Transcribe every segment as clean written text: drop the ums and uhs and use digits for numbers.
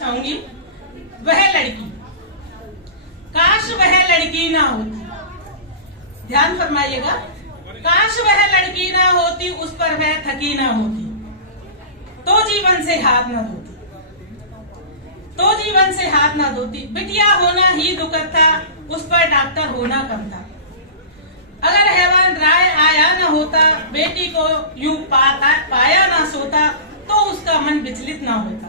चाहूंगी वह लड़की, काश वह लड़की ना होती। ध्यान फरमाइएगा, काश वह लड़की ना होती, उस पर वह थकी ना होती, तो जीवन से हाथ ना धोती, तो जीवन से हाथ ना धोती। बिटिया होना ही दुखद था, उस पर डॉक्टर होना कम था। अगर हैवान राय आया ना होता, बेटी को यूं पाया ना सोता, तो उसका मन विचलित ना होता।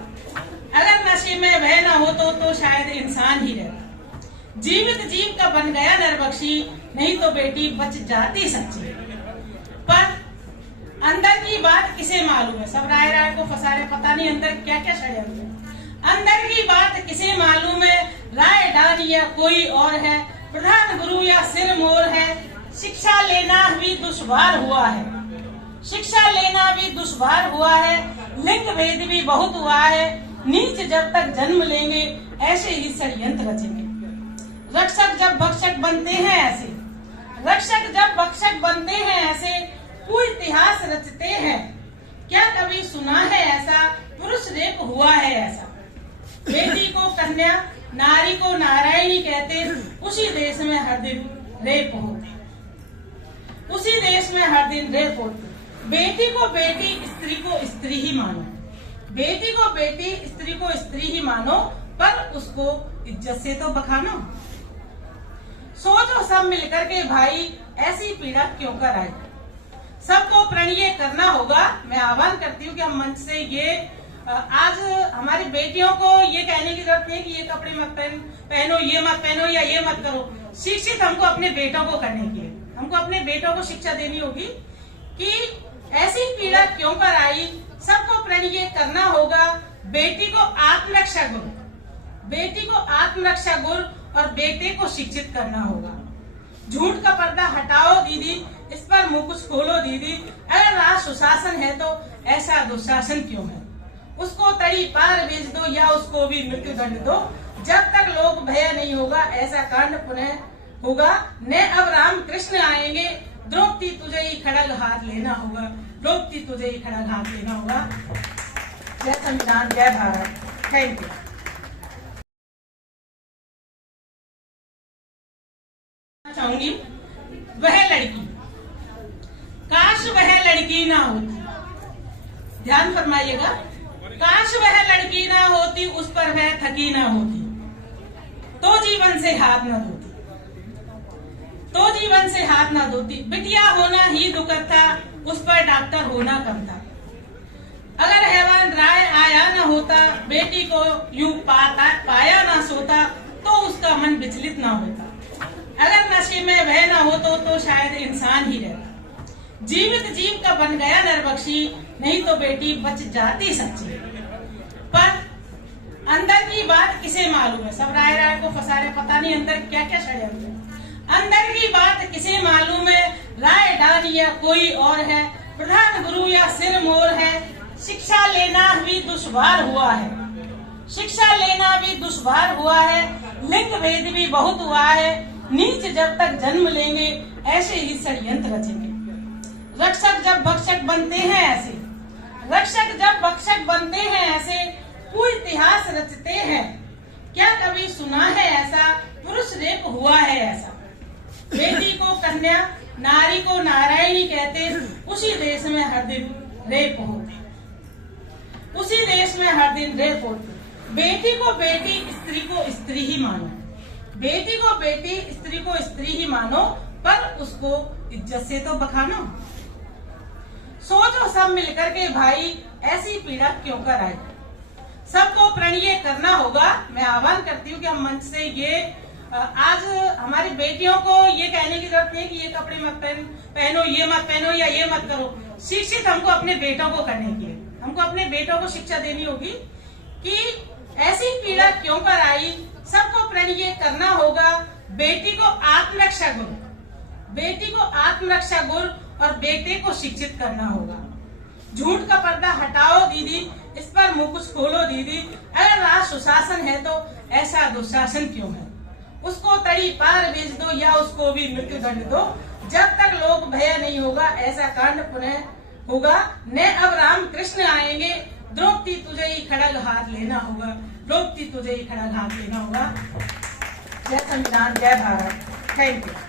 अगर नशे में वह ना हो तो शायद इंसान ही रहता। जीवित जीव का बन गया नरबख्शी, नहीं तो बेटी बच जाती सच्ची। पर अंदर की बात किसे मालूम है, सब राय को फंसा रहे, पता नहीं अंदर क्या क्या षड्यंत्र है। अंदर की बात किसे मालूम है, राय डाल या कोई और है, प्रधान गुरु या सिर मोर है। शिक्षा लेना भी दुश्वार हुआ है, शिक्षा लेना भी दुश्वार हुआ है, लिंग भेद भी बहुत हुआ है। नीच जब तक जन्म लेंगे, ऐसे ही षड्यंत्र रचेंगे। रक्षक जब भक्षक बनते हैं ऐसे, रक्षक जब भक्षक बनते हैं ऐसे, कोई इतिहास रचते हैं। क्या कभी सुना है ऐसा, पुरुष रेप हुआ है ऐसा। बेटी को कन्या, नारी को नारायणी कहते, उसी देश में हर दिन रेप होते, उसी देश में हर दिन रेप होते। बेटी को बेटी, स्त्री को स्त्री ही मानो, बेटी को बेटी, स्त्री को स्त्री ही मानो, पर उसको इज्जत से तो बखानो। सोचो सब मिलकर के भाई, ऐसी पीड़ा क्यों कर आई। सबको प्रणीय करना होगा। मैं आह्वान करती हूँ कि हम मंच से ये आज हमारी बेटियों को ये कहने की जरूरत नहीं कि ये कपड़े मत पहनो, ये मत पहनो या ये मत करो। शिक्षित हमको अपने बेटों को करने की है, हमको अपने बेटों को शिक्षा देनी होगी कि ऐसी पीड़ा क्यों कर आई। सबको प्रणीय करना होगा। बेटी को आत्मरक्षा गुण, बेटी को आत्मरक्षा गुण और बेटे को शिक्षित करना होगा। झूठ का पर्दा हटाओ दीदी, इस पर मुंह कुछ खोलो दीदी। अगर राज सुशासन है तो ऐसा दुशासन क्यों है। उसको तड़ी पार भेज दो या उसको भी मृत्यु दंड दो। जब तक लोग भय नहीं होगा, ऐसा कांड पुनः होगा। न अब राम कृष्ण आएंगे, द्रौपदी तुझे ही खड़ग हाथ लेना होगा, द्रौपदी तुझे ही खड़ग हाथ लेना होगा। जय संविधान, जय भारत। Thank you. चाहूंगी वह लड़की, काश वह लड़की ना होती। ध्यान फरमाइएगा, काश वह लड़की ना होती, उस पर वह थकी ना होती, तो जीवन से हाथ ना धोती, तो जीवन से हाथ ना धोती। बिटिया होना ही दुखद था, उस पर डॉक्टर होना कम था। अगर हैवान राय आया ना होता, बेटी को यूं पाया ना सोता, तो उसका मन विचलित ना होता। अगर नशे में वह ना हो तो शायद इंसान ही रहता। जीवित जीव का बन गया नरबख्शी, नहीं तो बेटी बच जाती सच्ची। पर अंदर की बात किसे मालूम है, सब राय को फंसा रहे, पता नहीं अंदर क्या क्या षड्यंत्र है। अंदर की बात किसे मालूम है, राय डाल या कोई और है, प्रधान गुरु या सिर मोर है। शिक्षा लेना भी दुश्वार हुआ है, शिक्षा लेना भी दुश्वार हुआ है, लिंग भेद भी बहुत हुआ है। नीच जब तक जन्म लेंगे, ऐसे ही षड्यंत्र रचेंगे। रक्षक जब भक्षक बनते हैं ऐसे, रक्षक जब भक्षक बनते हैं ऐसे, कोई इतिहास रचते हैं। क्या कभी सुना है ऐसा, पुरुष रेप हुआ है ऐसा। बेटी को कन्या, नारी को नारायणी कहते, उसी देश में हर दिन रेप होते, उसी देश में हर दिन रेप होते। बेटी को बेटी, स्त्री को स्त्री ही मानो, बेटी को बेटी, स्त्री को स्त्री ही मानो, पर उसको इज्जत से तो बखानो। सोचो सब मिलकर के भाई, ऐसी पीड़ा क्यों कर आई। सबको प्रणीय करना होगा। मैं आह्वान करती हूँ कि हम मंच से ये आज हमारी बेटियों को ये कहने की जरूरत नहीं कि ये कपड़े मत पहनो, ये मत पहनो या ये मत करो। शिक्षित हमको अपने बेटों को करने की है, हमको अपने बेटों को शिक्षा देनी होगी कि ऐसी पीड़ा क्यों कर आई। सबको प्रणीय करना होगा। बेटी को आत्मरक्षा गुण, बेटी को आत्मरक्षा गुण और बेटे को शिक्षित करना होगा। झूठ का पर्दा हटाओ दीदी, इस पर मुंह कुछ खोलो दीदी। अगर राज सुशासन है तो ऐसा दुशासन क्यों है। उसको तड़ी पार भेज दो या उसको भी मृत्यु दंड दो। जब तक लोग भय नहीं होगा, ऐसा कांड पुनः होगा। न अब राम कृष्ण आएंगे, द्रौपदी तुझे ही खड़ग हाथ लेना होगा, लोग की तुझे ही खड़ा घास लेना होगा। जय संविधान, जय भारत। Thank you.